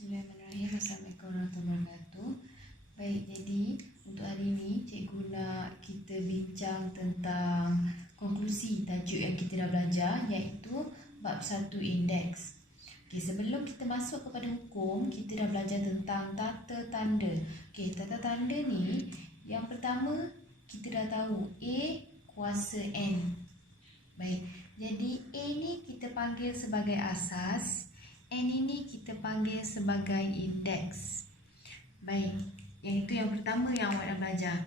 Bismillahirrahmanirrahim. Assalamualaikum warahmatullahi wabarakatuh. Baik, jadi untuk hari ini cikgu nak kita bincang tentang konklusi tajuk yang kita dah belajar, iaitu bab 1 indeks. Okey, sebelum kita masuk kepada hukum, kita dah belajar tentang tata tanda. Okey, tata tanda ni yang pertama kita dah tahu A kuasa N. Baik, jadi A ni kita panggil sebagai asas, N ini kita panggil sebagai indeks. Baik, yang itu yang pertama yang awak dah belajar.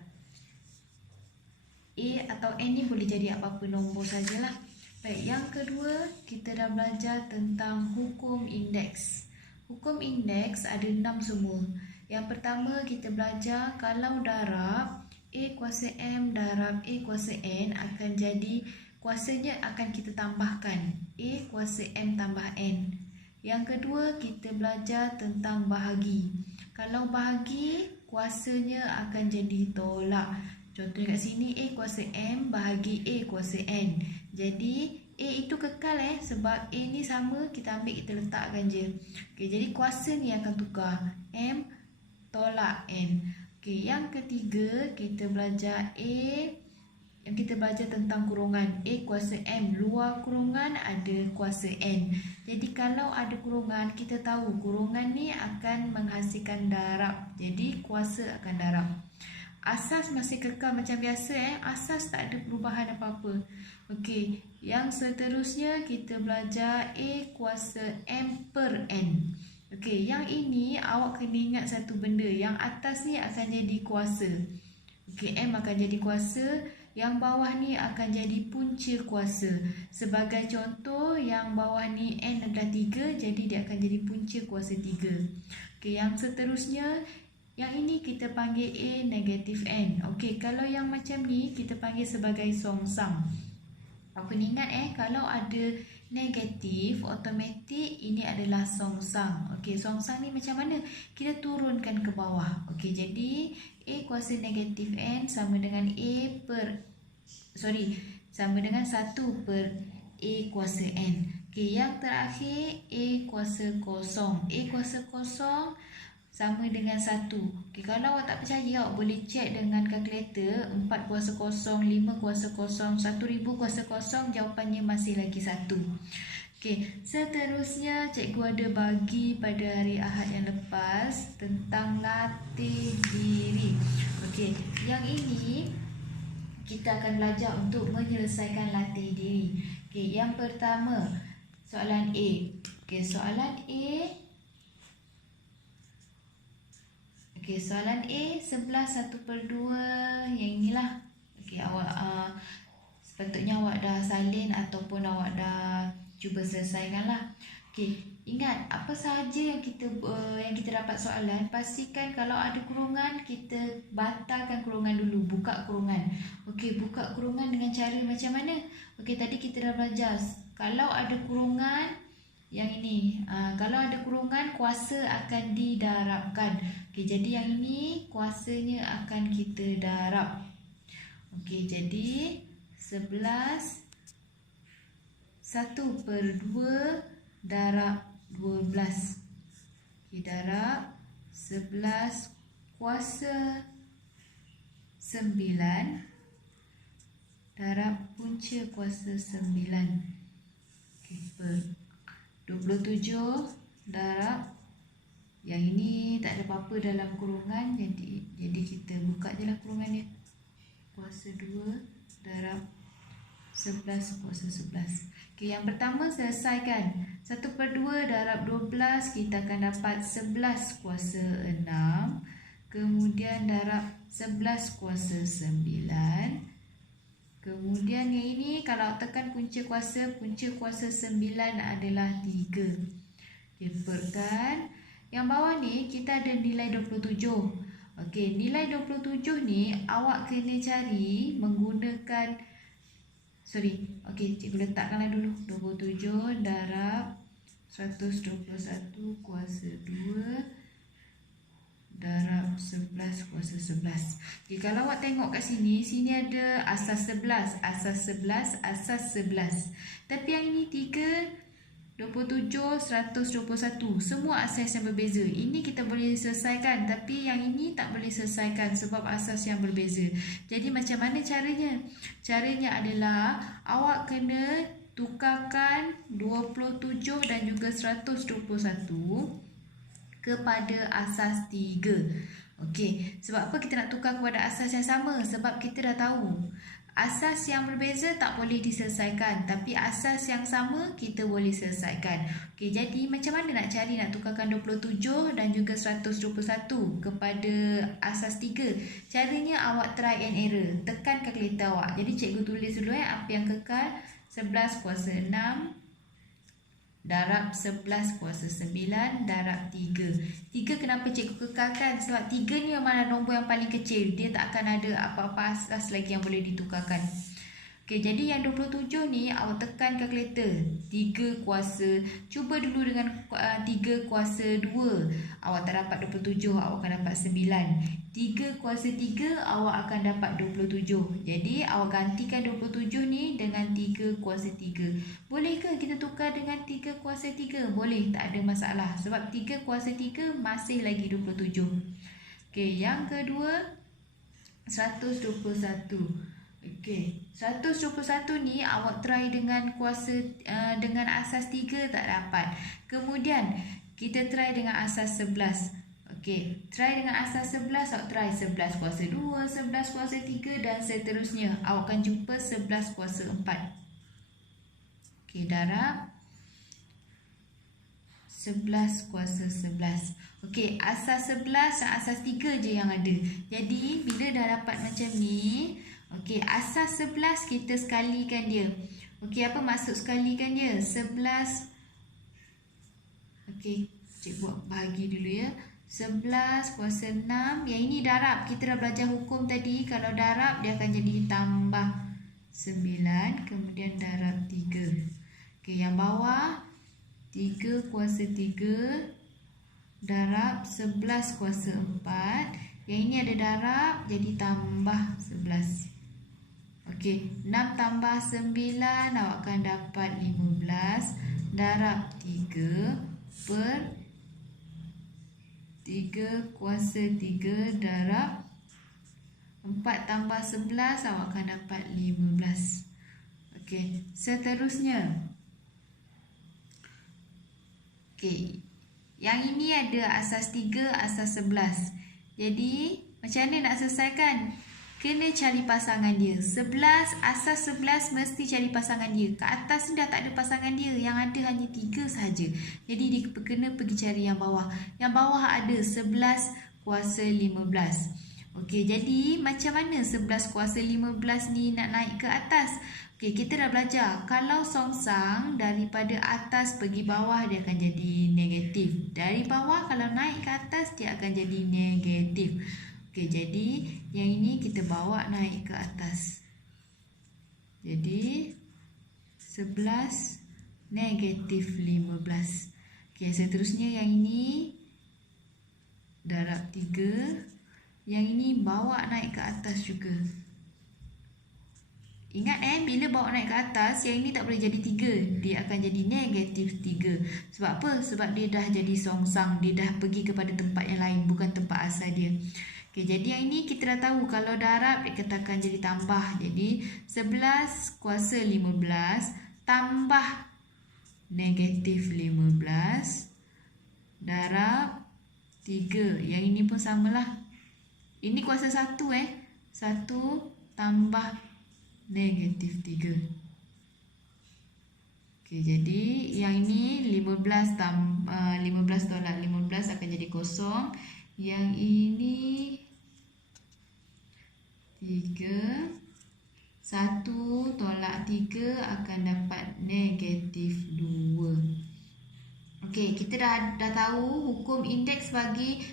A atau N ni boleh jadi apa-apa nombor sajalah. Baik, yang kedua kita dah belajar tentang hukum indeks. Hukum indeks ada 6 semua. Yang pertama kita belajar kalau darab A kuasa M darab A kuasa N akan jadi kuasanya akan kita tambahkan A kuasa M tambah N. Yang kedua, kita belajar tentang bahagi. Kalau bahagi, kuasanya akan jadi tolak. Contohnya kat sini, A kuasa M bahagi A kuasa N. Jadi, A itu kekal sebab A ni sama, kita ambil, kita letakkan je. Okay, jadi kuasa ni akan tukar. M tolak N. Okay, yang ketiga, kita belajar yang kita belajar tentang kurungan. A kuasa M, luar kurungan ada kuasa N. Jadi kalau ada kurungan, kita tahu kurungan ni akan menghasilkan darab. Jadi kuasa akan darab. Asas masih kekal macam biasa Asas tak ada perubahan apa-apa. Okey, yang seterusnya kita belajar A kuasa M per N. Okey, yang ini awak kena ingat satu benda. Yang atas ni akan jadi kuasa. Okey, M akan jadi kuasa. Yang bawah ni akan jadi punca kuasa. Sebagai contoh, yang bawah ni N adalah 3, jadi dia akan jadi punca kuasa 3. Okey, yang seterusnya, yang ini kita panggil A negatif N. Okey, kalau yang macam ni kita panggil sebagai songsang. Aku ni ingat kalau ada negatif, automatik ini adalah songsang. Okey, songsang ni macam mana? Kita turunkan ke bawah. Okey, jadi A kuasa negatif N sama dengan sama dengan 1 per A kuasa N. Okey, yang terakhir A kuasa kosong. A kuasa kosong sama dengan 1. Okey, kalau awak tak percaya, awak boleh cek dengan kalkulator. 4 kuasa kosong, 5 kuasa kosong, 1000 kuasa kosong, jawapannya masih lagi 1. Okey, seterusnya cikgu ada bagi pada hari Ahad yang lepas tentang latih diri. Okey, yang ini kita akan belajar untuk menyelesaikan latih diri. Okey, yang pertama soalan A. Okey, soalan A. Okey, soalan A 11 1/2 yang inilah. Okey, awak sepatutnya awak dah salin ataupun awak dah cuba selesaikanlah. Okey, ingat apa sahaja yang kita dapat soalan, pastikan kalau ada kurungan kita batalkan kurungan dulu, buka kurungan. Okey, buka kurungan dengan cara macam mana? Okey, tadi kita dah belajar kalau ada kurungan yang ini, kalau ada kurungan kuasa akan didarabkan. Okey, jadi yang ini kuasanya akan kita darab. Okey, jadi 11 1/2 darab 12. Okey, darab 11 kuasa 9 darab punca kuasa 9. Okey, per 27 darab yang ini tak ada apa-apa dalam kurungan, jadi kita buka je lah kurungan dia. Kuasa 2 darab 11 kuasa 11. Okey, yang pertama selesaikan. 1/2 darab 12 kita akan dapat 11 kuasa 6. Kemudian darab 11 kuasa 9. Kemudian yang ini kalau tekan punca kuasa 9 adalah 3. Okey, perkan. Yang bawah ni kita ada nilai 27. Okey, nilai 27 ni awak kena cari menggunakan okey, cikgu letakkanlah dulu. 27 darab 121 kuasa 2 darab 11 kuasa 11. Okey, kalau awak tengok kat sini ada asas 11, asas 11, asas 11. Tapi yang ini 3 27, 121. Semua asas yang berbeza. Ini kita boleh selesaikan, tapi yang ini tak boleh selesaikan sebab asas yang berbeza. Jadi macam mana caranya? Caranya adalah awak kena tukarkan 27 dan juga 121 kepada asas 3. Okey, sebab apa kita nak tukar kepada asas yang sama? Sebab kita dah tahu asas yang berbeza tak boleh diselesaikan, tapi asas yang sama kita boleh selesaikan. Okey, jadi macam mana nak cari nak tukarkan 27 dan juga 121 kepada asas 3? Caranya awak try and error. Tekan kalkulator awak. Jadi cikgu tulis dulu apa yang kekal. 11 kuasa 6 darab 11 kuasa 9 darab 3. 3 kenapa cikgu kekalkan? Sebab 3 ni memang nombor yang paling kecil. Dia tak akan ada apa-apa asas lagi yang boleh ditukarkan. Okey, jadi yang 27 ni awak tekan kalkulator. 3 kuasa. Cuba dulu dengan 3 kuasa 2. Awak tak dapat 27, awak akan dapat 9. 3 kuasa 3 awak akan dapat 27. Jadi awak gantikan 27 ni dengan 3 kuasa 3. Boleh ke kita tukar dengan 3 kuasa 3? Boleh, tak ada masalah. Sebab 3 kuasa 3 masih lagi 27. Okey, yang kedua 121. Okey, 121 ni awak try dengan kuasa dengan asas 3 tak dapat. Kemudian kita try dengan asas 11. Okey, try dengan asas 11, awak try 11 kuasa 2, 11 kuasa 3 dan seterusnya. Awak akan jumpa 11 kuasa 4. Okey, darab 11 kuasa 11. Okey, asas 11 dan asas 3 je yang ada. Jadi, bila dah dapat macam ni, okey, asas 11 kita sekalikan dia. Okey, apa maksud sekalikan dia? 11. Okey, cikgu buat bahagi dulu ya. 11 kuasa 6. Yang ini darab. Kita dah belajar hukum tadi. Kalau darab, dia akan jadi tambah 9. Kemudian darab 3. Okey, yang bawah 3 kuasa 3 darab 11 kuasa 4. Yang ini ada darab, jadi tambah 11. Okey, 6 tambah 9 awak akan dapat 15 darab 3 per 3 kuasa 3 darab 4 tambah 11 awak akan dapat 15. Okey, seterusnya. Okey, yang ini ada asas 3, asas 11. Jadi, macam mana nak selesaikan? Kena cari pasangan dia. 11, asas 11 mesti cari pasangan dia. Kat atas ni dah tak ada pasangan dia. Yang ada hanya 3 sahaja. Jadi, dia kena pergi cari yang bawah. Yang bawah ada 11 kuasa 15. Okey, jadi macam mana 11 kuasa 15 ni nak naik ke atas? Okey, kita dah belajar. Kalau songsang daripada atas pergi bawah, dia akan jadi negatif. Dari bawah kalau naik ke atas, dia akan jadi negatif. Okey, jadi yang ini kita bawa naik ke atas. Jadi 11 negatif 15. Okey, seterusnya yang ini darab 3. Yang ini bawa naik ke atas juga. Ingat bila bawa naik ke atas, yang ini tak boleh jadi 3. Dia akan jadi negatif 3. Sebab apa? Sebab dia dah jadi songsang. Dia dah pergi kepada tempat yang lain, bukan tempat asal dia. Okey, jadi yang ini kita dah tahu. Kalau darab, dia katakan jadi tambah. Jadi 11 kuasa 15 tambah negatif 15 darab 3. Yang ini pun samalah. Ini kuasa 1 1 tambah negatif 3. Okey, jadi yang ini 15 tolak 15 akan jadi kosong. Yang ini 3. 1 tolak 3 akan dapat negatif 2. Okey, kita dah tahu hukum indeks bagi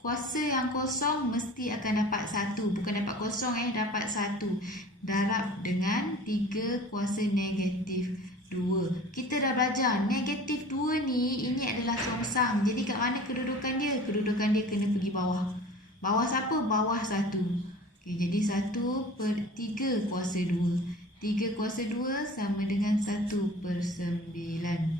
kuasa yang kosong mesti akan dapat 1. Bukan dapat kosong dapat 1. Darab dengan 3 kuasa negatif 2. Kita dah belajar negatif 2 ni, ini adalah songsang. Jadi kat mana kedudukan dia? Kedudukan dia kena pergi bawah. Bawah siapa? Bawah 1. Okey, jadi 1 per 3 kuasa 2. 3 kuasa 2 sama dengan 1 per 9.